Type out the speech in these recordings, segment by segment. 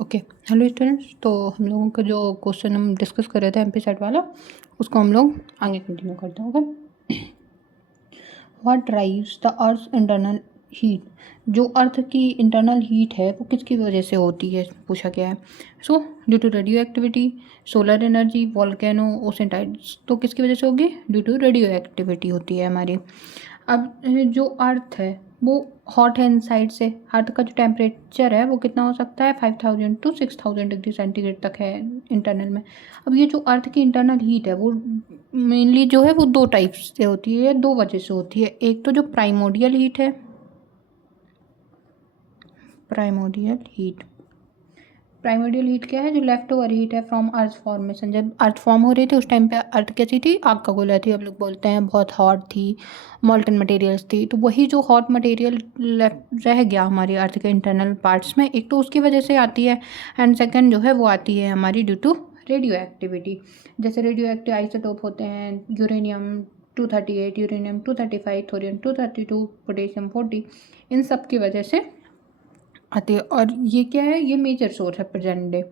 Okay. Hello students, तो हम लोगों का जो क्वेश्चन हम डिस्कस कर रहे थे एमपी सेट वाला, उसको हम लोग आगे कंटिन्यू करते हैं। Okay. What drives the earth internal heat? जो अर्थ की इंटरनल हीट है वो किसकी वजह से होती है, पूछा गया है। So due to radioactivity, solar energy, volcano, ocean tides. तो किसकी वजह से होगी? ड्यू टू रेडियो एक्टिविटी होती है हमारी। अब जो अर्थ है वो हॉट है इनसाइड से। अर्थ का जो टेम्परेचर है वो कितना हो सकता है? 5000 to 6000 डिग्री सेंटीग्रेड तक है इंटरनल में। अब ये जो अर्थ की इंटरनल हीट है वो मेनली जो है वो दो टाइप्स से होती है, दो वजह से होती है। एक तो जो प्राइमोडियल हीट है, प्राइमोडियल हीट। प्राइमोडियल हीट क्या है? जो लेफ्ट ओवर हीट है फ्रॉम अर्थ फॉर्मेशन। जब अर्थ फॉर्म हो रही थी उस टाइम पे अर्थ कैसी थी? आग का गोला थी, हम लोग बोलते हैं, बहुत हॉट थी, मॉल्टन मटेरियल्स थी। तो वही जो हॉट मटेरियल रह गया हमारी अर्थ के इंटरनल पार्ट्स में, एक तो उसकी वजह से आती है, एंड सेकेंड जो है वो आती है हमारी ड्यू टू रेडियो एक्टिविटी। जैसे रेडियो एक्टिव आइसोटोप होते हैं, यूरेनियम 238, यूरेनियम 235, थोरियम 232, पोटेशियम 40, इन सब की वजह से आती है। और ये क्या है? ये मेजर सोर्स है प्रेजेंट डे।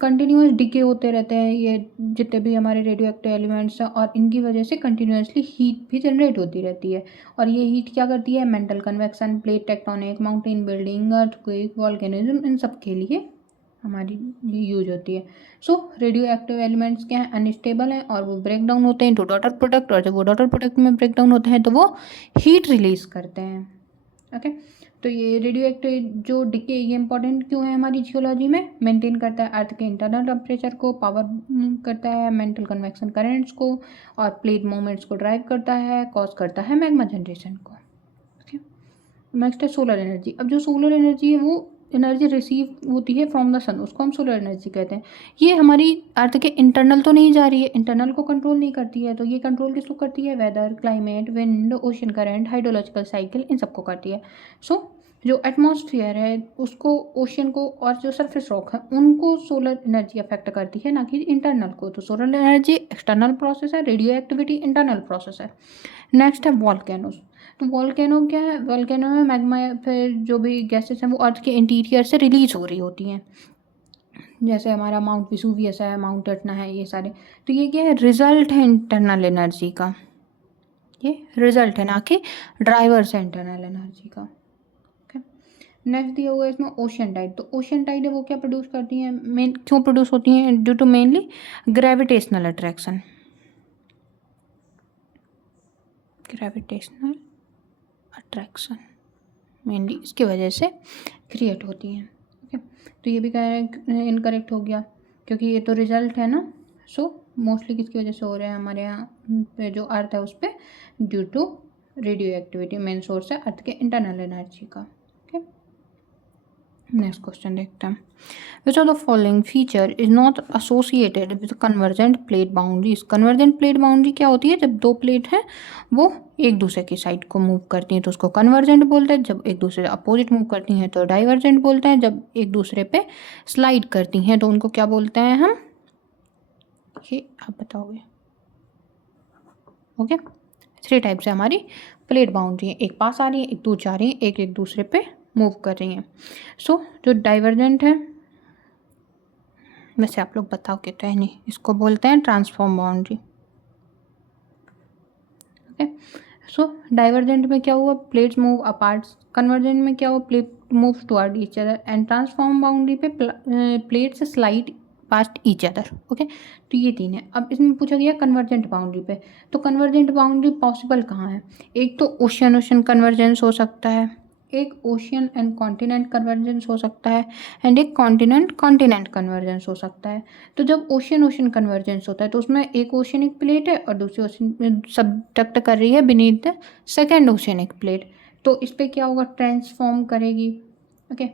कंटिन्यूस डिके होते रहते हैं ये जितने भी हमारे रेडियो एक्टिव एलिमेंट्स हैं, और इनकी वजह से कंटिन्यूसली हीट भी जनरेट होती रहती है। और ये हीट क्या करती है? Mantle convection, plate tectonic, mountain building, earthquake, volcanism, इन सब के लिए हमारी यूज होती है। सो रेडियो एक्टिव एलिमेंट्स क्या हैं? अनस्टेबल हैं और वो ब्रेक डाउन होते हैं टू डॉटर प्रोडक्ट, और जब वो डॉटर प्रोडक्ट में ब्रेक डाउन होते हैं तो वो हीट रिलीज करते हैं। ओके। तो ये रेडियो एक्टिव जो डिके, ये इंपॉर्टेंट क्यों है हमारी जियोलॉजी में? मेंटेन करता है अर्थ के इंटरनल टेम्परेचर को, पावर करता है मेंटल कन्वेक्शन करेंट्स को, और प्लेट मूवमेंट्स को ड्राइव करता है, कॉज करता है मैग्मा जनरेशन को। ओके। नेक्स्ट है सोलर एनर्जी। अब जो सोलर एनर्जी है वो एनर्जी रिसीव होती है फ्रॉम द सन, उसको हम सोलर एनर्जी कहते हैं। ये हमारी अर्थ के इंटरनल तो नहीं जा रही है, इंटरनल को कंट्रोल नहीं करती है, तो ये कंट्रोल किसको करती है? Weather, climate, wind, ocean current, hydrological cycle, इन सबको करती है। सो जो एटमॉस्फेयर है उसको, ओशन को, और जो सरफेस रॉक है उनको सोलर एनर्जी अफेक्ट करती है, ना कि इंटरनल को। तो सोलर एनर्जी एक्सटर्नल प्रोसेस है, रेडियो एक्टिविटी इंटरनल प्रोसेस है। नेक्स्ट है वॉल्केनोस। तो वॉल्केनो क्या है? वॉल्केनो में मैग्मा या फिर जो भी गैसेस हैं वो अर्थ के इंटीरियर से रिलीज हो रही होती हैं, जैसे हमारा माउंट विसुवियस है, माउंट एटना है, ये सारे। तो ये क्या है? रिजल्ट है इंटरनल एनर्जी का, ये रिजल्ट है, ना कि ड्राइवर्स है इंटरनल एनर्जी का। नेक्स्ट दिया हुआ है इसमें ओशन टाइड। तो ओशन टाइड है वो क्या प्रोड्यूस करती हैं? मेन क्यों प्रोड्यूस होती हैं? Due to mainly gravitational attraction, gravitational attraction mainly इसकी वजह से क्रिएट होती हैं। ओके। तो ये भी इनकरेक्ट हो गया, क्योंकि ये तो रिजल्ट है ना। सो मोस्टली किसकी वजह से हो रहे हैं हमारे यहाँ पे जो अर्थ है उस पर? Due to radioactivity. Main source है अर्थ के इंटरनल एनर्जी का। ओके। नेक्स्ट क्वेश्चन देखते हैं। Which of the following feature is not associated with convergent plate boundaries? Convergent plate boundary क्या होती है? जब दो प्लेट हैं वो एक दूसरे की साइड को मूव करती हैं तो उसको कन्वर्जेंट बोलते हैं। जब एक दूसरे अपोजिट मूव करती हैं तो डाइवर्जेंट बोलते हैं। जब एक दूसरे पे स्लाइड करती हैं तो उनको क्या बोलते हैं हम? ये आप बताओगे। ओके। थ्री टाइप से हमारी प्लेट बाउंड्री है, एक पास आ रही है, एक दूर जा रही है, एक एक दूसरे पे मूव कर रही हैं। सो जो डाइवर्जेंट है, वैसे आप लोग बताओगे तो है नहीं, इसको बोलते हैं ट्रांसफॉर्म बाउंड्री। ओके। सो डाइवर्जेंट में क्या हुआ? Plates move apart. कन्वर्जेंट में क्या हुआ? Plate move toward each other. And transform boundary पे plates slide past each other. Okay. तो ये तीन है। अब इसमें पूछा गया कन्वर्जेंट बाउंड्री पे, तो कन्वर्जेंट बाउंड्री पॉसिबल कहाँ है? एक तो ओशियन ओशन कन्वर्जेंस हो सकता है, एक ओशियन एंड कॉन्टिनेंट कन्वर्जेंस हो सकता है, एंड एक कॉन्टिनेंट कॉन्टिनेंट कन्वर्जेंस हो सकता है। तो जब ओशियन ओशन कन्वर्जेंस होता है तो उसमें एक ओशियनिक प्लेट है और दूसरी ओशन सब्डक्ट कर रही है beneath the second oceanic plate, तो इस पर क्या होगा? ट्रांसफॉर्म करेगी। ओके।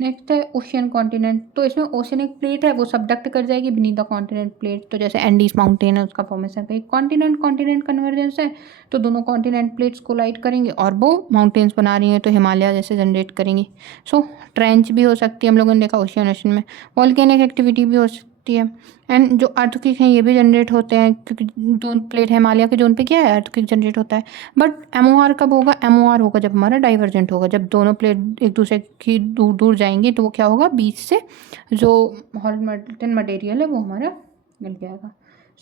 नेक्स्ट है ओशियन कॉन्टिनेंट। तो इसमें ओशियनिक प्लेट है वो सबडक्ट कर जाएगी बीनीथ द कॉन्टिनेंट प्लेट, तो जैसे एंडीज माउंटेन है उसका फॉर्मेशन कहीं कॉन्टिनेंट कॉन्टिनेंट कन्वर्जेंस है, तो दोनों कॉन्टिनेंट प्लेट्स कोलाइड करेंगे और वो माउंटेन्स बना रही हैं तो हिमालय जैसे जनरेट करेंगी। सो ट्रेंच भी हो सकती है, हम लोगों ने देखा ओशियन ओशन में। वॉल्केनिक एक्टिविटी भी हो होती है। एंड जो अर्थक्वेक हैं ये भी जनरेट होते हैं, क्योंकि जोन प्लेट हिमालय के जोन पे क्या है, अर्थक्वेक जनरेट होता है। बट एमओआर कब होगा, एमओआर होगा जब हमारा डाइवर्जेंट होगा, जब दोनों प्लेट एक दूसरे की दूर दूर जाएंगी तो वो क्या होगा, बीच से जो हॉरिजॉन्टल मटेरियल है वो हमारा मिल जाएगा।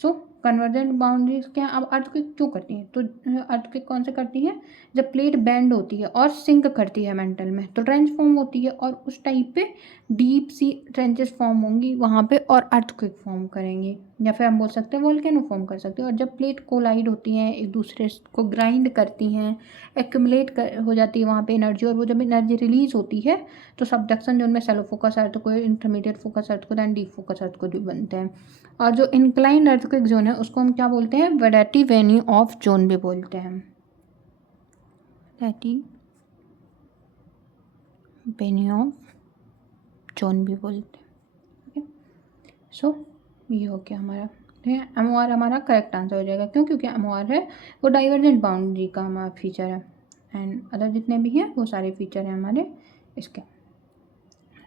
सो कन्वर्जेंट बाउंड्रीज क्या, अब अर्थक्वेक क्यों करती हैं, तो अर्थक्वेक कौन से करती है, जब प्लेट बेंड होती है और सिंक करती है मेंटल में, तो ट्रेंच फॉर्म होती है, और उस टाइप पे डीप सी ट्रेंचेस फॉर्म होंगी वहाँ पे और अर्थक्वेक फॉर्म करेंगी, या फिर हम बोल सकते हैं वोल्केनो फॉर्म कर सकते हैं। और जब प्लेट कोलाइड होती हैं, एक दूसरे को ग्राइंड करती हैं, एक्यूमुलेट हो जाती है वहाँ पे एनर्जी, और वो जब एनर्जी रिलीज होती है तो सबडक्शन जोन में सेलो फोकस अर्थ को, इंटरमीडिएट फोकस अर्थ को, दैन डीप फोकस अर्थ को भी बनते हैं। और जो इंक्लाइंड अर्थक्वेक जोन है उसको हम क्या बोलते हैं, वेडाटी वेनी ऑफ जोन भी बोलते हैं, वेडाटी वेनी ऑफ जोन भी बोलते हैं। सो ये हो गया हमारा, एमओआर हमारा करेक्ट आंसर हो जाएगा, क्यों, क्योंकि एमओआर है वो डाइवर्जेंट बाउंड्री का हमारा फीचर है, एंड अदर जितने भी हैं वो सारे फीचर हैं हमारे इसके।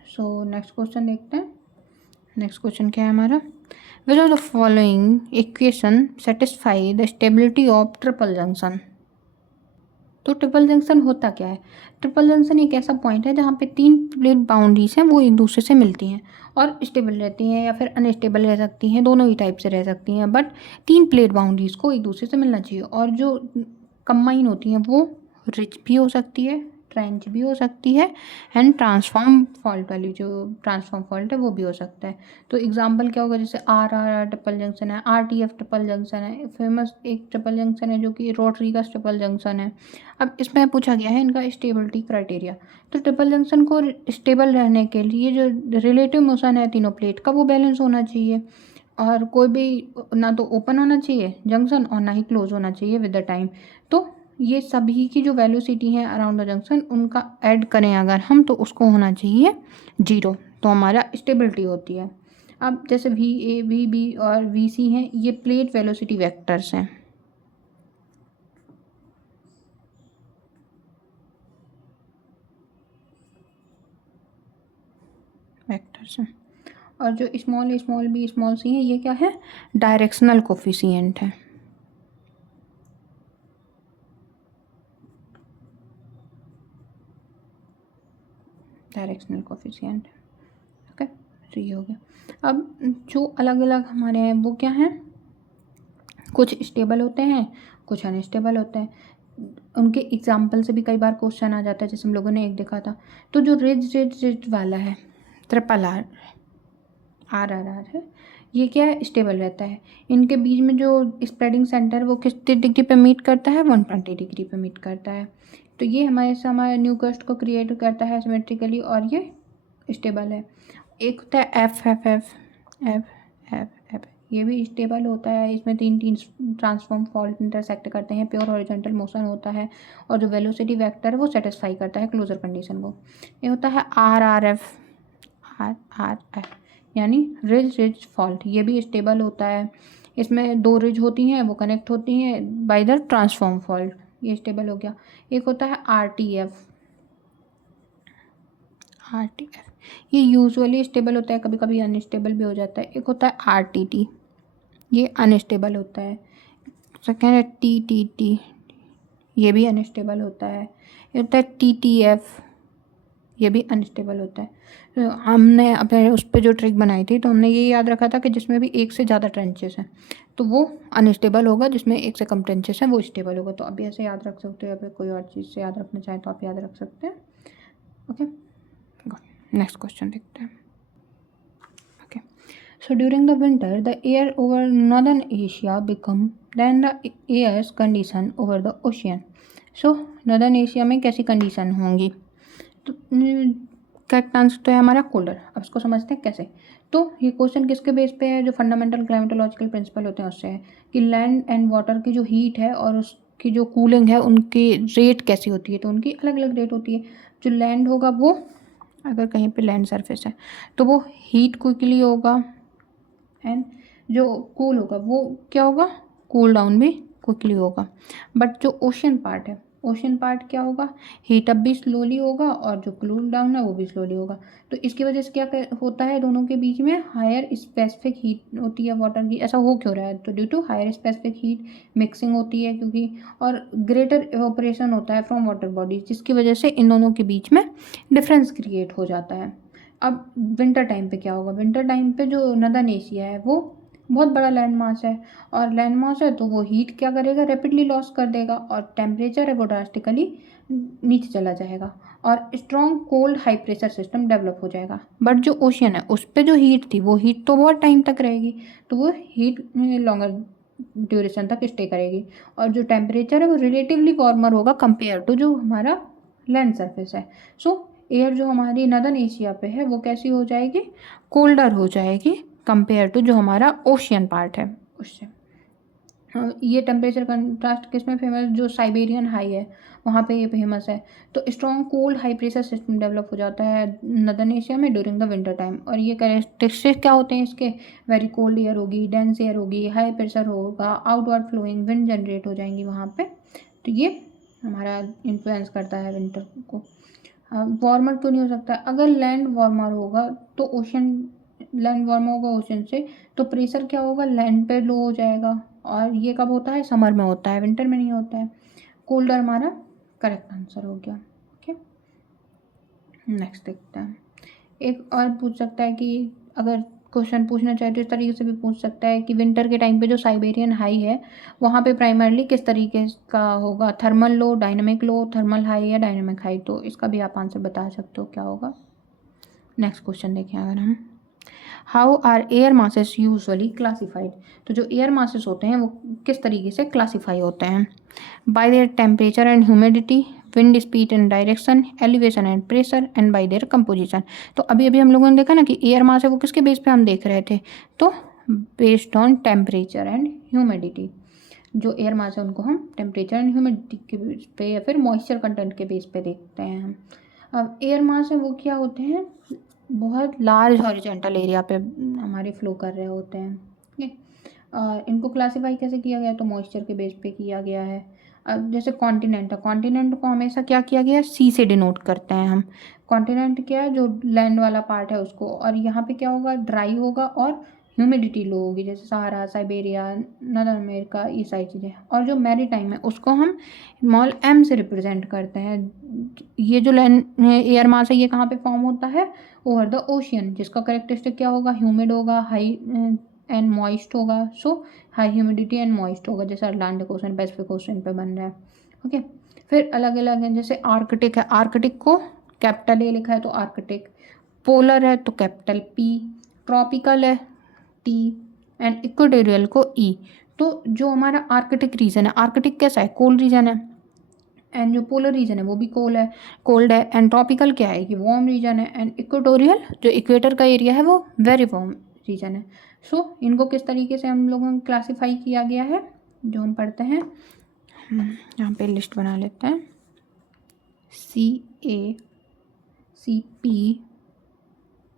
सो नेक्स्ट क्वेश्चन देखते हैं। नेक्स्ट क्वेश्चन क्या है हमारा, विच of the following equation satisfy the stability of triple junction. तो ट्रिपल जंक्शन होता क्या है, ट्रिपल जंक्शन एक ऐसा पॉइंट है जहाँ पे 3 प्लेट बाउंड्रीज हैं वो एक दूसरे से मिलती हैं और स्टेबल रहती हैं, या फिर अनस्टेबल रह सकती हैं, दोनों ही टाइप से रह सकती हैं, बट 3 प्लेट बाउंड्रीज को एक दूसरे से मिलना चाहिए। और जो कंबाइन होती हैं वो रिज भी हो सकती है, ट्रेंच भी हो सकती है, एंड ट्रांसफॉर्म फॉल्ट वाली जो ट्रांसफॉर्म फॉल्ट है वो भी हो सकता है। तो एग्जांपल क्या होगा, जैसे आर ट्रिपल जंक्शन है, RTF ट्रिपल जंक्शन है, फेमस एक ट्रिपल जंक्शन है जो कि रोड्रिगस ट्रिपल जंक्शन है। अब इसमें पूछा गया है इनका स्टेबिलिटी क्राइटेरिया। तो ट्रिपल जंक्शन को स्टेबल रहने के लिए जो रिलेटिव मोशन है तीनों प्लेट का वो बैलेंस होना चाहिए, और कोई भी ना तो ओपन होना चाहिए जंक्शन और ना ही क्लोज होना चाहिए विद द टाइम। तो ये सभी की जो वेलोसिटी है अराउंड द जंक्शन उनका ऐड करें अगर हम, तो उसको होना चाहिए 0, तो हमारा स्टेबिलिटी होती है। अब जैसे VA VB और VC हैं, ये प्लेट वेलोसिटी वेक्टर्स हैं, और जो स्मॉल b स्मॉल c है ये क्या है, डायरेक्शनल कोफिशिएंट है। डायरेक्शनल कोफिशिएंट, ओके, तो ये हो गया। अब जो अलग अलग हमारे हैं वो क्या हैं, कुछ स्टेबल होते हैं, कुछ अनस्टेबल होते हैं। उनके एग्जाम्पल से भी कई बार क्वेश्चन आ जाता है, जैसे हम लोगों ने एक देखा था। तो जो रिज वाला है ट्रिपल आर है, ये क्या है, स्टेबल रहता है। इनके बीच में जो स्प्रेडिंग सेंटर वो कितने डिग्री पे मीट करता है, 120 डिग्री पे मीट करता है। तो ये हमारे न्यूक्लियस को क्रिएट करता है सिमेट्रिकली, और ये स्टेबल है। एक होता है एफ, ये भी स्टेबल होता है। इसमें तीन ट्रांसफॉर्म फॉल्ट इंटरसेक्ट करते हैं, प्योर हॉरिजॉन्टल मोशन होता है, और जो वेलोसिटी वेक्टर है वो सेटिस्फाई करता है क्लोजर कंडीशन को। ये होता है RRF, यानी रिज फॉल्ट, ये भी स्टेबल होता है। इसमें 2 रिज होती हैं वो कनेक्ट होती हैं बाय द ट्रांसफॉर्म फॉल्ट, ये स्टेबल हो गया। एक होता है RTF, ये यूजुअली स्टेबल होता है, कभी कभी अनस्टेबल भी हो जाता है। एक होता है RTT, ये अनस्टेबल होता है। सेकेंड है TTT, ये भी अनस्टेबल होता है। ये होता है TTF, ये भी अनस्टेबल होता है। तो हमने अपने उस पर जो ट्रिक बनाई थी तो हमने ये याद रखा था कि जिसमें भी एक से ज़्यादा ट्रेंचेस हैं तो वो अनस्टेबल होगा, जिसमें एक से कम ट्रेंचेस हैं वो स्टेबल होगा। तो अभी ऐसे याद रख सकते हो, या फिर कोई और चीज़ से याद रखना चाहें तो आप याद रख सकते हैं। ओके, नेक्स्ट क्वेश्चन देखते हैं। Okay, so during the winter the air over northern Asia become then the airs condition over the ocean. So northern Asia में कैसी कंडीशन होंगी, तो करेक्ट आंसर तो है हमारा कोल्डर। अब इसको समझते हैं कैसे। तो ये क्वेश्चन किसके बेस पे है, जो फंडामेंटल क्लाइमेटोलॉजिकल प्रिंसिपल होते हैं उससे है, कि लैंड एंड वाटर की जो हीट है और उसकी जो कूलिंग है उनकी रेट कैसी होती है। तो उनकी अलग अलग रेट होती है। जो लैंड होगा वो, अगर कहीं पे लैंड सरफेस है तो वो हीट क्विकली होगा, एंड जो कूल होगा वो क्या होगा, कूल डाउन भी क्विकली होगा। बट जो ओशन पार्ट है ओशन पार्ट क्या होगा, हीट अप भी स्लोली होगा और जो कूल डाउन है वो भी स्लोली होगा। तो इसकी वजह से क्या होता है, दोनों के बीच में हायर स्पेसिफिक हीट होती है वाटर की। ऐसा हो क्यों रहा है, तो due to higher specific heat mixing होती है क्योंकि, और ग्रेटर इवेपोरेशन होता है फ्रॉम वाटर बॉडी, जिसकी वजह से इन दोनों के बीच में डिफरेंस क्रिएट हो जाता है। अब विंटर टाइम पे क्या होगा, विंटर टाइम पे जो नदर्न एशिया है वो बहुत बड़ा लैंड मास है, और लैंड मास है तो वो हीट क्या करेगा, रैपिडली लॉस कर देगा, और टेम्परेचर है वो ड्रास्टिकली नीचे चला जाएगा, और strong cold high pressure system develop हो जाएगा। बट जो ओशियन है उस पर जो हीट थी वो हीट तो बहुत टाइम तक रहेगी, तो वो हीट लॉन्गर ड्यूरेशन तक स्टे करेगी, और जो टेम्परेचर है वो रिलेटिवली वार्मर होगा कंपेयर टू जो हमारा लैंड सरफेस है। सो एयर जो हमारी नदर्न एशिया पे है वो कैसी हो जाएगी, कोल्डर हो जाएगी कंपेयर टू जो हमारा ओशियन पार्ट है उससे। ये टेम्परेचर कंट्रास्ट किस में फेमस, जो साइबेरियन हाई है वहाँ पे ये फेमस है। तो strong cold high pressure system develop हो जाता है नदर्न एशिया में ड्यूरिंग द विंटर टाइम, और ये कैरेक्टरिस्टिक क्या होते हैं इसके, वेरी कोल्ड एयर होगी, डेंस एयर होगी, हाई प्रेशर होगा, आउटवर्ड फ्लोइंग विंड जनरेट हो जाएंगी वहाँ पे। तो ये हमारा इन्फ्लुएंस करता है विंटर को। वार्मर क्यों नहीं हो सकता, अगर लैंड वार्मर होगा तो ओशन, लैंड वार्म होगा ओशन से तो प्रेशर क्या होगा, लैंड पे लो हो जाएगा, और ये कब होता है, समर में होता है, विंटर में नहीं होता है। कोल्डर हमारा करेक्ट आंसर हो गया। ओके, नेक्स्ट देखते हैं। एक और पूछ सकता है कि अगर क्वेश्चन पूछना चाहे तो इस तरीके से भी पूछ सकता है कि विंटर के टाइम पे जो साइबेरियन हाई है वहाँ पे प्राइमरली किस तरीके का होगा, थर्मल लो, डायनामिक लो, थर्मल हाई या डायनामिक हाई। तो इसका भी आप आंसर बता सकते हो क्या होगा। नेक्स्ट क्वेश्चन देखें अगर हम, how are air masses usually classified. तो जो एयर मासेस होते हैं वो किस तरीके से क्लासीफाई होते हैं, bye there temperature and humidity, wind speed and direction, elevation and pressure, and bye their composition. तो अभी अभी हम लोगों ने देखा ना कि एयर मास है वो किसके बेस पे हम देख रहे थे, तो based on temperature and humidity. जो एयर मास है उनको हम टेम्परेचर एंड ह्यूमिडिटी के बेस पे या फिर मॉइस्चर कंटेंट के बेस पे देखते हैं हम। अब एयर मास है वो क्या होते हैं, बहुत लार्ज हॉरिजॉन्टल एरिया पे हमारे फ्लो कर रहे होते हैं, ठीक है। और इनको क्लासिफाई कैसे किया गया, तो मॉइस्चर के बेस पे किया गया है। अब जैसे कॉन्टिनेंट है, कॉन्टिनेंट को हमेशा क्या किया गया है, सी से डिनोट करते हैं हम। कॉन्टिनेंट क्या है, जो लैंड वाला पार्ट है उसको, और यहाँ पे क्या होगा, ड्राई होगा और ह्यूमिडिटी लो होगी, जैसे सहारा, साइबेरिया, नॉर्थ अमेरिका, ये सारी चीज़ें। और जो मैरीटाइम है उसको हम स्मॉल एम से रिप्रेजेंट करते हैं। ये जो लैंड एयर मास है ये कहाँ पे फॉर्म होता है, ओवर द ओशियन, जिसका करेक्टरिस्टिक क्या होगा, ह्यूमिड होगा, हाई एंड मॉइस्ट होगा। सो हाई ह्यूमिडिटी एंड मॉइस्ट होगा, जैसे अटलांटिक ओशन, पैसिफिक ओशन पे बन रहा है। ओके, फिर अलग अलग है, जैसे आर्कटिक है, आर्कटिक को कैपिटल ए लिखा है तो आर्कटिक, पोलर है तो कैपिटल पी, ट्रॉपिकल है टी, एंड इक्वेटोरियल को ई। तो जो हमारा आर्कटिक रीजन है, आर्कटिक कैसा है, कोल्ड रीजन है, एंड जो पोलर रीजन है वो भी कोल्ड है, एंड ट्रॉपिकल क्या है, ये वार्म रीजन है, एंड इक्वेटोरियल जो इक्वेटर का एरिया है वो वेरी वार्म रीजन है। सो इनको किस तरीके से हम लोगों ने क्लासीफाई किया गया है, जो हम पढ़ते हैं, यहाँ पे लिस्ट बना लेते हैं, C A, C P,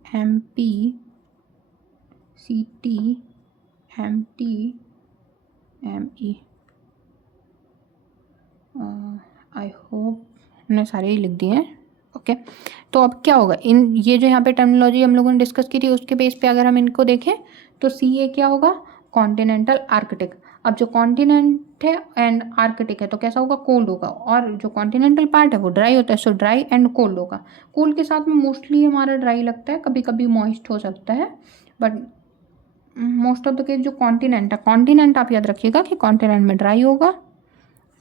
M P, C T, M T, M E. I hope हमने सारे ही लिख दिए हैं। ओके, तो अब क्या होगा, इन ये जो यहाँ पे टर्मिनोलॉजी हम लोगों ने डिस्कस की थी उसके बेस पे अगर हम इनको देखें तो सी ए क्या होगा, कॉन्टिनेंटल आर्कटिक। अब जो कॉन्टिनेंट है एंड आर्कटिक है तो कैसा होगा, कोल्ड होगा, और जो कॉन्टिनेंटल पार्ट है वो ड्राई होता है, सो ड्राई एंड कोल्ड होगा। कोल्ड के साथ में मोस्टली हमारा ड्राई लगता है, कभी कभी मॉइस्ट हो सकता है, but most of the case जो कॉन्टिनेंट है, कॉन्टिनेंट आप याद रखिएगा कि कॉन्टिनेंट में ड्राई होगा,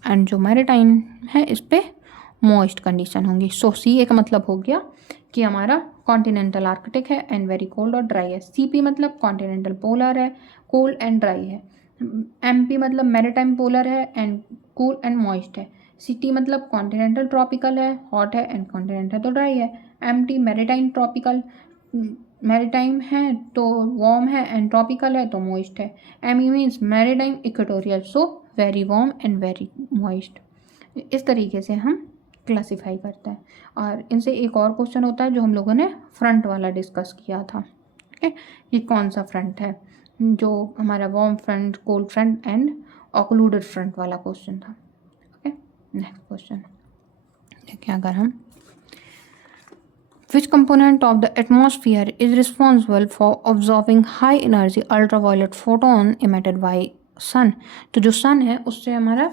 एंड जो मैरीटाइम है इस पर मॉइस्ट कंडीशन होंगी। सो सी ए का मतलब हो गया कि हमारा कॉन्टिनेंटल आर्कटिक है एंड वेरी कोल्ड और ड्राई है। सी पी मतलब कॉन्टिनेंटल पोलर है, कोल्ड एंड ड्राई है। एम पी मतलब मैरीटाइम पोलर है एंड कूल एंड मॉइस्ट है। सी टी मतलब कॉन्टिनेंटल ट्रॉपिकल है, हॉट है, एंड कॉन्टिनेंटल तो ड्राई है। M T maritime tropical, maritime है तो वार्म है, एंड ट्रॉपिकल है तो मॉइस्ट है। M E means maritime equatorial, so very warm and very moist. इस तरीके से हम क्लासीफाई करते हैं। और इनसे एक और क्वेश्चन होता है जो हम लोगों ने फ्रंट वाला डिस्कस किया था। ओके, ये कौन सा फ्रंट है, जो हमारा warm front, cold front end occluded front वाला क्वेश्चन था। ओके, नेक्स्ट क्वेश्चन देखिए, अगर हम Which component of the atmosphere is responsible for absorbing high energy ultraviolet photon emitted by sun? तो जो सन है उससे हमारा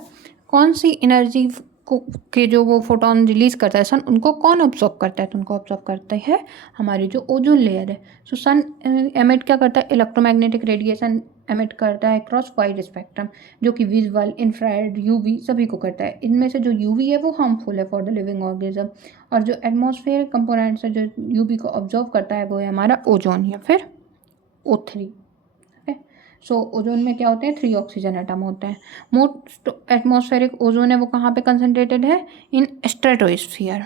कौन सी एनर्जी को के जो वो फोटोन रिलीज करता है सन, उनको कौन ऑब्जॉर्व करता है? तो उनको ऑब्जॉर्व करता है हमारी जो ओजोन लेयर है। सो सन एमिट क्या करता है? इलेक्ट्रोमैग्नेटिक रेडिएशन एमिट करता है क्रॉस वाइड स्पेक्ट्रम, जो कि विजुअल, इंफ्रारेड, यूवी सभी को करता है। इनमें से जो यूवी है वो हार्मफुल है फॉर द लिविंग ऑर्गेनिज्म, और जो एटमॉस्फेयर कंपोनेंट्स है जो यूवी को ऑब्जॉर्व करता है वो है हमारा ओजोन या फिर O3। सो ओजोन में क्या होते हैं? 3 ऑक्सीजन एटम होते हैं। मोस्ट एटमॉस्फेरिक ओजोन है वो कहाँ पे कंसनट्रेटेड है? इन स्ट्रेटोस्फियर,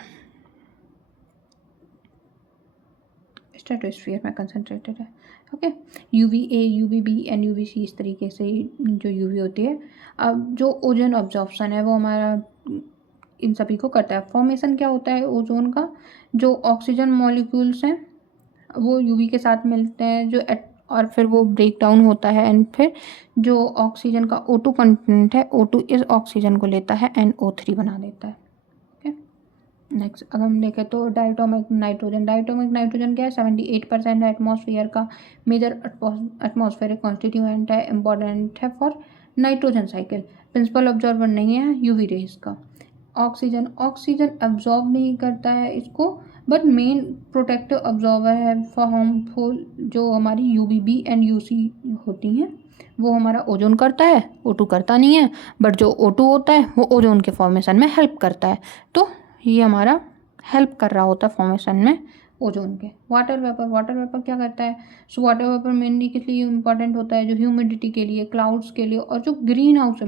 स्ट्रेटोस्फियर में कंसनट्रेटेड है। Okay, UVA, UVB and UVC इस तरीके से जो यूवी होती है। अब जो ओजोन ऑब्जॉर्प्शन है वो हमारा इन सभी को करता है। फॉर्मेशन क्या होता है ओजोन का? जो ऑक्सीजन मॉलिक्यूल्स हैं वो यूवी के साथ मिलते हैं जो और फिर वो ब्रेक डाउन होता है, एंड फिर जो ऑक्सीजन का O2 कंटेंट है, O2 इस ऑक्सीजन को लेता है एंड O3 बना देता है। ओके, नेक्स्ट अगर हम देखें तो डायटोमिक नाइट्रोजन। डायटोमिक नाइट्रोजन क्या है? 78% है एटमॉस्फेयर का, मेजर एटमॉस्फेरिक कॉन्स्टिट्यूएंट है, इंपॉर्टेंट है for nitrogen cycle. Principal absorber नहीं है यूवी रेज का। ऑक्सीजन एब्जॉर्ब नहीं करता है इसको, बट मेन प्रोटेक्टिव ऑब्जॉर्वर है फॉर हार्मफुल जो हमारी UVB एंड UC होती हैं, वो हमारा ओजोन करता है, O2 करता नहीं है, बट जो O2 होता है वो ओजोन के फॉर्मेशन में हेल्प करता है। तो ये हमारा हेल्प कर रहा होता है फॉर्मेशन में ओजोन के। वाटर वेपर क्या करता है? सो वाटर वेपर मेनली किस लिए इंपॉर्टेंट होता है? जो ह्यूमिडिटी के लिए, क्लाउड्स के लिए, और जो ग्रीन हाउस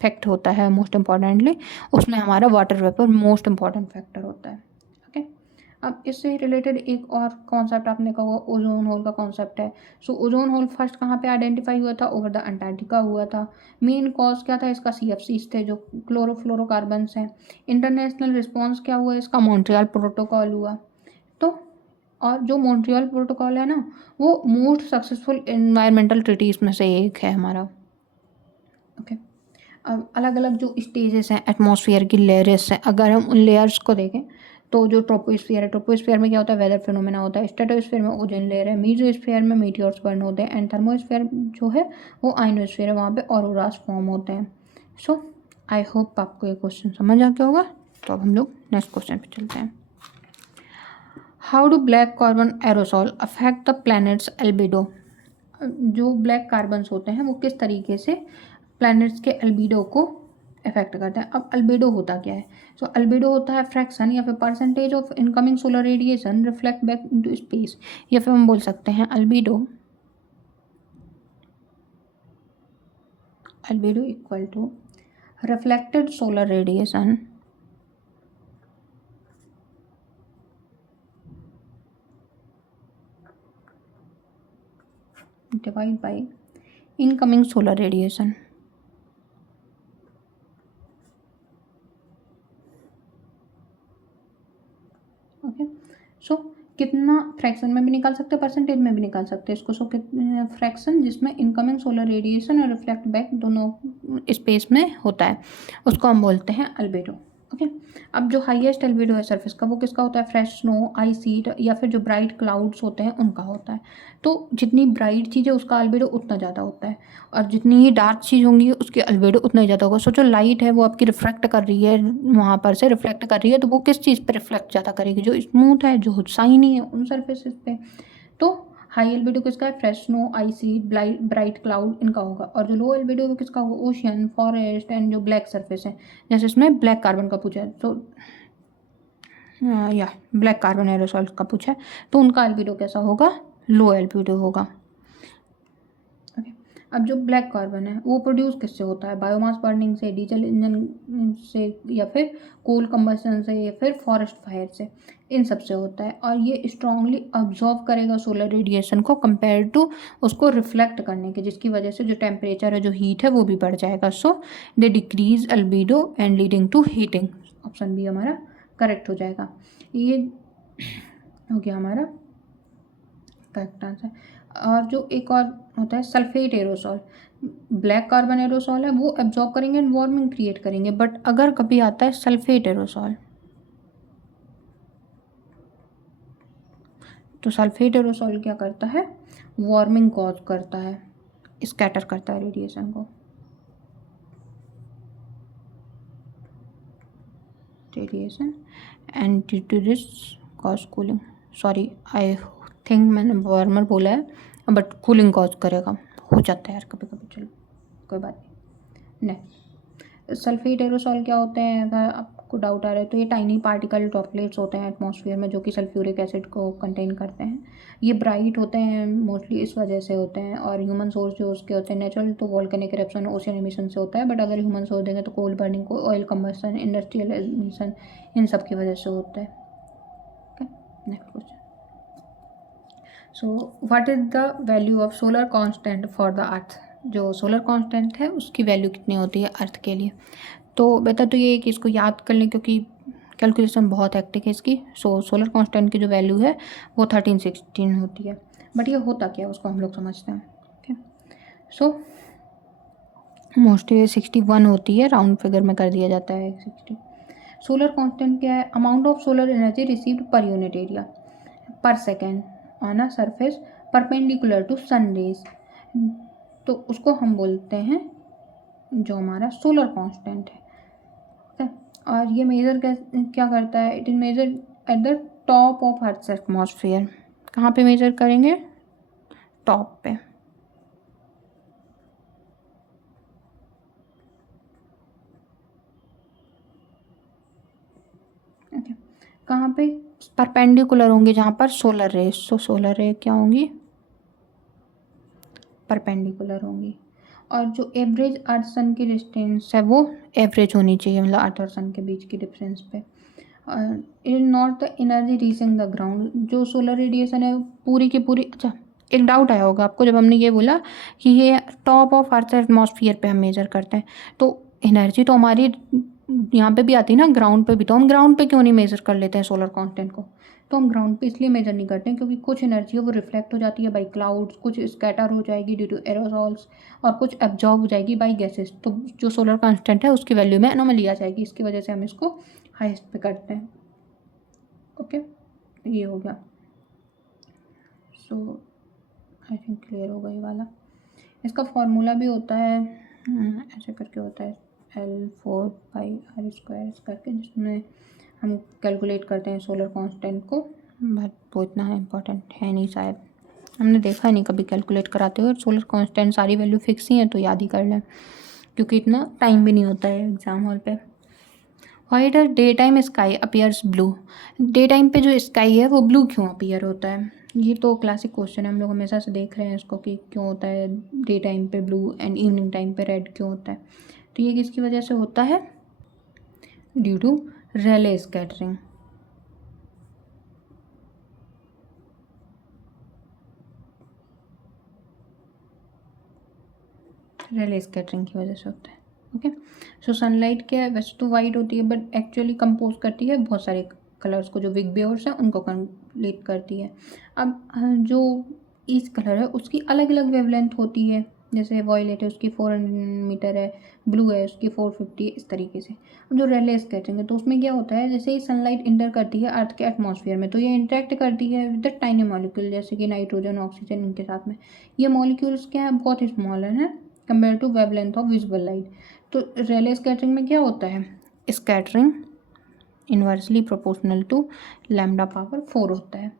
इफेक्ट होता है मोस्ट इम्पॉर्टेंटली, उसमें हमारा water vapour most important factor होता है। ओके, अब इससे रिलेटेड एक और कॉन्सेप्ट आपने कहा होगा, ओजोन होल का कॉन्सेप्ट है। सो ओजोन होल फर्स्ट कहाँ पे आइडेंटिफाई हुआ था? ओवर द अंटार्कटिका हुआ था। मेन कॉज क्या था इसका? CFCs थे जो क्लोरोफ्लोरोकार्बन्स हैं। इंटरनेशनल रिस्पॉन्स क्या हुआ इसका? मॉन्ट्रियल प्रोटोकॉल हुआ। तो और जो मॉन्ट्रियल प्रोटोकॉल है ना, वो मोस्ट सक्सेसफुल एनवायरमेंटल ट्रीटीज में से एक है हमारा। ओके, अब अलग अलग जो स्टेजेस हैं एटमॉस्फेयर की, लेयर्स हैं, अगर हम उन लेयर्स को देखें तो जो ट्रोपोस्फियर है, ट्रोपोस्फियर में क्या होता है? वेदर फिनोमेना होता है। स्ट्रेटोस्फियर में ओजोन लेयर है। मेसोस्फियर में मीटियोर्स बर्न होते हैं, एंड थर्मोस्फियर जो है वो आइनोस्फियर है, वहाँ पे ऑरोरास फॉर्म होते हैं। सो आई होप आपको ये क्वेश्चन समझ आ गया होगा। तो अब हम लोग नेक्स्ट क्वेश्चन पे चलते हैं। How do black carbon aerosol affect the planets albedo? जो ब्लैक कार्बन्स होते हैं वो किस तरीके से प्लैनेट्स के एल्बिडो को इफेक्ट करते हैं? अब अल्बिडो होता क्या है? सो अल्बिडो होता है फ्रैक्शन या फिर percentage of incoming solar radiation reflect back into space, या फिर हम बोल सकते हैं albedo equal to reflected solar radiation divide by incoming solar radiation. Okay, so कितना फ्रैक्शन में भी निकाल सकते हैं, परसेंटेज में भी निकाल सकते हैं इसको। सो फ्रैक्शन जिसमें इनकमिंग सोलर रेडिएशन और रिफ्लेक्ट बैक दोनों स्पेस में होता है उसको हम बोलते हैं अल्बिडो। ओके, अब जो हाईएस्ट एल्बिडो है सरफेस का वो किसका होता है? फ्रेश स्नो, आइस शीट या फिर जो ब्राइट क्लाउड्स होते हैं उनका होता है। तो जितनी ब्राइट चीज़ है उसका अल्बिडो उतना ज़्यादा होता है, और जितनी ही डार्क चीज़ होंगी उसकी अल्बिडो उतना ही ज़्यादा होगा। सोचो लाइट है वो आपकी रिफ्लेक्ट कर रही है, वहाँ पर से रिफ्लेक्ट कर रही है, तो वो किस चीज़ पर रिफ्लेक्ट ज़्यादा करेगी? जो स्मूथ है, जो शाइनी है, उन सरफेसेस पे। तो हाई एल्बिडो किसका है? फ्रेश स्नो, आइसी, ब्राइट क्लाउड इनका होगा। और जो लो एल्बिडो किसका होगा? ओशियन, फॉरेस्ट एंड जो ब्लैक सरफेस है, जैसे इसमें ब्लैक कार्बन का पूछा है तो या ब्लैक कार्बन एरोसॉल का पूछा है, तो उनका एल्बिडो कैसा होगा? लो एल्बिडो होगा। ओके, अब जो ब्लैक कार्बन है वो प्रोड्यूस किससे होता है? बायोमास बर्निंग से, डीजल इंजन से, या फिर कोल कंबस्टन से, या फिर फॉरेस्ट फायर से, इन सब से होता है। और ये स्ट्रांगली अब्जॉर्व करेगा सोलर रेडिएशन को कंपेयर टू उसको रिफ्लेक्ट करने के, जिसकी वजह से जो टेम्परेचर है, जो हीट है, वो भी बढ़ जाएगा। So they decrease albedo and leading to heating. Option B हमारा करेक्ट हो जाएगा। ये हो गया हमारा करेक्ट आंसर। और जो एक और होता है sulphate aerosol, black carbon aerosol है, वो एब्जॉर्ब करेंगे एंड वार्मिंग क्रिएट करेंगे। बट अगर कभी आता है सल्फेट एरोसॉल, तो सल्फेट एरोसॉल क्या करता है, वार्मिंग कॉज करता है, स्कैटर करता है रेडिएशन को, radiation and due to this cause cooling. Sorry, I think मैंने वार्मर बोला है, बट कूलिंग कॉज करेगा, हो जाता है यार कभी कभी, चलो कोई बात नहीं। नेक्स्ट, सल्फेट एरोसॉल क्या होते हैं, अगर आपको डाउट आ रहा है तो ये टाइनी पार्टिकल ड्रॉपलेट्स होते हैं एटमॉस्फेयर में जो कि सल्फ्यूरिक एसिड को कंटेन करते हैं। ये ब्राइट होते हैं मोस्टली इस वजह से होते हैं, और ह्यूमन सोर्स जो उसके होते हैं नेचुरल तो वोल्केनिक इरप्शन ओशियन एमिशन से होता है, बट अगर ह्यूमन सोर्स देंगे तो कोल बर्निंग को ऑयल कंबस्शन इंडस्ट्रियल एमिशन इन सब की वजह से होता है। Okay, next question. So what is the value of solar constant for the earth, जो सोलर कांस्टेंट है उसकी वैल्यू कितनी होती है अर्थ के लिए। तो बेहतर तो ये है कि इसको याद कर लें क्योंकि कैलकुलेशन बहुत हेक्टिक है इसकी। सो सोलर कांस्टेंट की जो वैल्यू है वो 1316 होती है, बट ये होता क्या है उसको हम लोग समझते हैं। ओके, सो मोस्टली 61 होती है, राउंड फिगर में कर दिया जाता है 60। सोलर कांस्टेंट क्या है, amount of solar energy received per unit area per second on a surface perpendicular to sun rays, तो उसको हम बोलते हैं जो हमारा सोलर कांस्टेंट है। ओके, और ये मेजर क्या करता है, it is major at the top of earth atmosphere. कहाँ पे मेजर करेंगे, टॉप पे। ओके, कहाँ पे, परपेंडिकुलर होंगी जहाँ पर सोलर रे, सो सोलर रे क्या होंगी, परपेंडिकुलर होंगी। और जो एवरेज अर्थ सन की डिस्टेंस है वो एवरेज होनी चाहिए, मतलब अर्थ और सन के बीच की डिफरेंस पे। It not the energy reaching the ground, जो सोलर रेडिएशन है पूरी की पूरी। अच्छा, एक डाउट आया होगा आपको जब हमने ये बोला कि ये टॉप ऑफ अर्थ एटमॉस्फेयर पे हम मेजर करते हैं, तो एनर्जी तो हमारी यहाँ पे भी आती है ना, ग्राउंड पे भी, तो हम ग्राउंड पे क्यों नहीं मेजर कर लेते हैं सोलर कांस्टेंट को। तो हम ग्राउंड पे इसलिए मेजर नहीं करते हैं क्योंकि कुछ एनर्जी है वो रिफ्लेक्ट हो जाती है बाई क्लाउड्स, कुछ स्कैटर हो जाएगी ड्यू टू एरोसॉल्स, और कुछ एब्जॉर्ब हो जाएगी बाई गैसेस। तो जो सोलर कांस्टेंट है उसकी वैल्यू में एनोमली आ जाएगी, इसकी वजह से हम इसको हाईएस्ट पे करते हैं। ओके, ये हो गया। सो आई थिंक क्लियर होगा ये वाला। इसका फॉर्मूला भी होता है ऐसे करके होता है L4/r² करके, जिसमें हम कैलकुलेट करते हैं सोलर कांस्टेंट को, बट वो इतना इम्पोर्टेंट है नहीं शायद, हमने देखा नहीं कभी कैलकुलेट कराते हुए। सोलर कांस्टेंट सारी वैल्यू फिक्स ही है तो याद ही कर लें क्योंकि इतना टाइम भी नहीं होता है एग्जाम हॉल पे। Why does day time sky appears blue, day time पे जो स्काई है वो ब्लू क्यों अपीयर होता है। ये तो क्लासिक क्वेश्चन है, हम लोग हमेशा से देख रहे हैं इसको कि क्यों होता है डे टाइम पे ब्लू एंड इवनिंग टाइम पे रेड क्यों होता है। तो ये किसकी वजह से होता है, due to Rayleigh scattering. Rayleigh scattering की वजह से होता है। ओके, सो सनलाइट क्या है, वैसे तो वाइट होती है बट एक्चुअली कंपोज करती है बहुत सारे कलर्स को, जो बिग बेयर्स हैं उनको कंप्लीट करती है। अब जो ईच कलर है उसकी अलग अलग वेवलेंथ होती है, जैसे वॉयलेट है उसकी 400 मीटर है, ब्लू है उसकी 450, इस तरीके से। अब जो रेले स्कैटरिंग है तो उसमें क्या होता है, जैसे ही सनलाइट इंटर करती है अर्थ के एटमॉस्फेयर में तो ये इंटरेक्ट करती है विद द टाइनी मॉलिक्यूल, जैसे कि नाइट्रोजन ऑक्सीजन इनके साथ में। ये मॉलिक्यूल्स क्या है, बहुत स्मॉल है compare to wavelength of visible light. तो रेले स्कैटरिंग में क्या होता है, scattering inversely proportional to lambda power 4 होता है,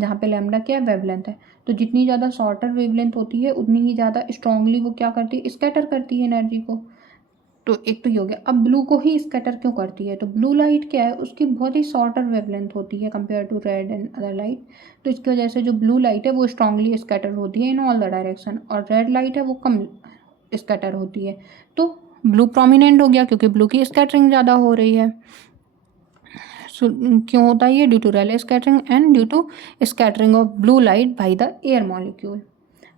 जहाँ पे लैम्डा क्या है, वेवलेंथ है। तो जितनी ज़्यादा शॉर्टर वेवलेंथ होती है उतनी ही ज़्यादा स्ट्रांगली वो क्या करती है, स्कैटर करती है एनर्जी को। तो एक तो ये हो गया। अब ब्लू को ही स्कैटर क्यों करती है, तो ब्लू लाइट क्या है, उसकी बहुत ही शॉर्टर वेवलेंथ होती है compare to red and other light. तो इसकी वजह से जो ब्लू लाइट है वो स्ट्रांगली स्कैटर होती है इन ऑल द डायरेक्शन, और रेड लाइट है वो कम स्कैटर होती है। तो ब्लू प्रोमिनेंट हो गया क्योंकि ब्लू की स्कैटरिंग ज़्यादा हो रही है। सो क्यों होता है ये, due to Rayleigh scattering and due to scattering of blue light by the air molecule.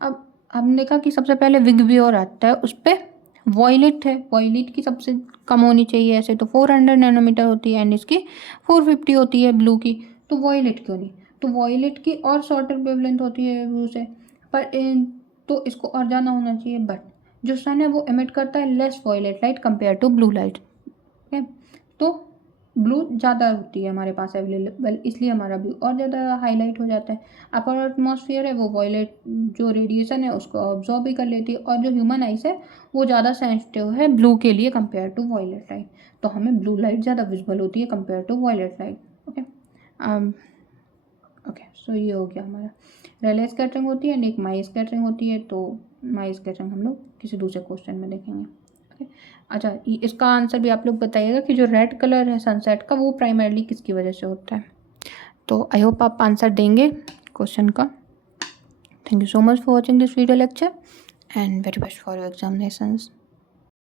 अब हमने देखा कि सबसे पहले विग बेयर आता है, उस पर वॉयलेट है, वॉयलेट की सबसे कम होनी चाहिए, ऐसे तो 400 नैनोमीटर होती है एंड इसकी 450 होती है ब्लू की, तो वॉयलेट क्यों नहीं। तो वॉयलेट की और शॉर्टर वेवलेंथ होती है ब्लू से, पर तो इसको और ज़्यादा होना चाहिए, बट जो सन है वो एमिट करता है less violet light compare to blue light. Okay, तो ब्लू ज़्यादा होती है हमारे पास अवेलेबल, इसलिए हमारा ब्लू और ज़्यादा हाईलाइट हो जाता है। अपर एटमॉस्फेयर है वो वॉयलेट जो रेडिएशन है उसको ऑब्जॉर्ब भी कर लेती है, और जो ह्यूमन आइस है वो ज़्यादा सेंसिटिव है ब्लू के लिए कंपेयर टू वॉयलेट लाइट, तो हमें ब्लू लाइट ज़्यादा विजिबल होती है compare to violet light. Okay, okay, so ये हो गया हमारा रेले स्कैटरिंग होती है, एक माई स्कैटरिंग होती है, तो माई स्कैटरिंग हम लोग किसी दूसरे क्वेश्चन में देखेंगे। ओके, अच्छा, इसका आंसर भी आप लोग बताइएगा कि जो रेड कलर है सनसेट का वो प्राइमरली किसकी वजह से होता है। तो आई होप आप आंसर देंगे क्वेश्चन का। Thank you so much for watching this video lecture and very best for your examinations.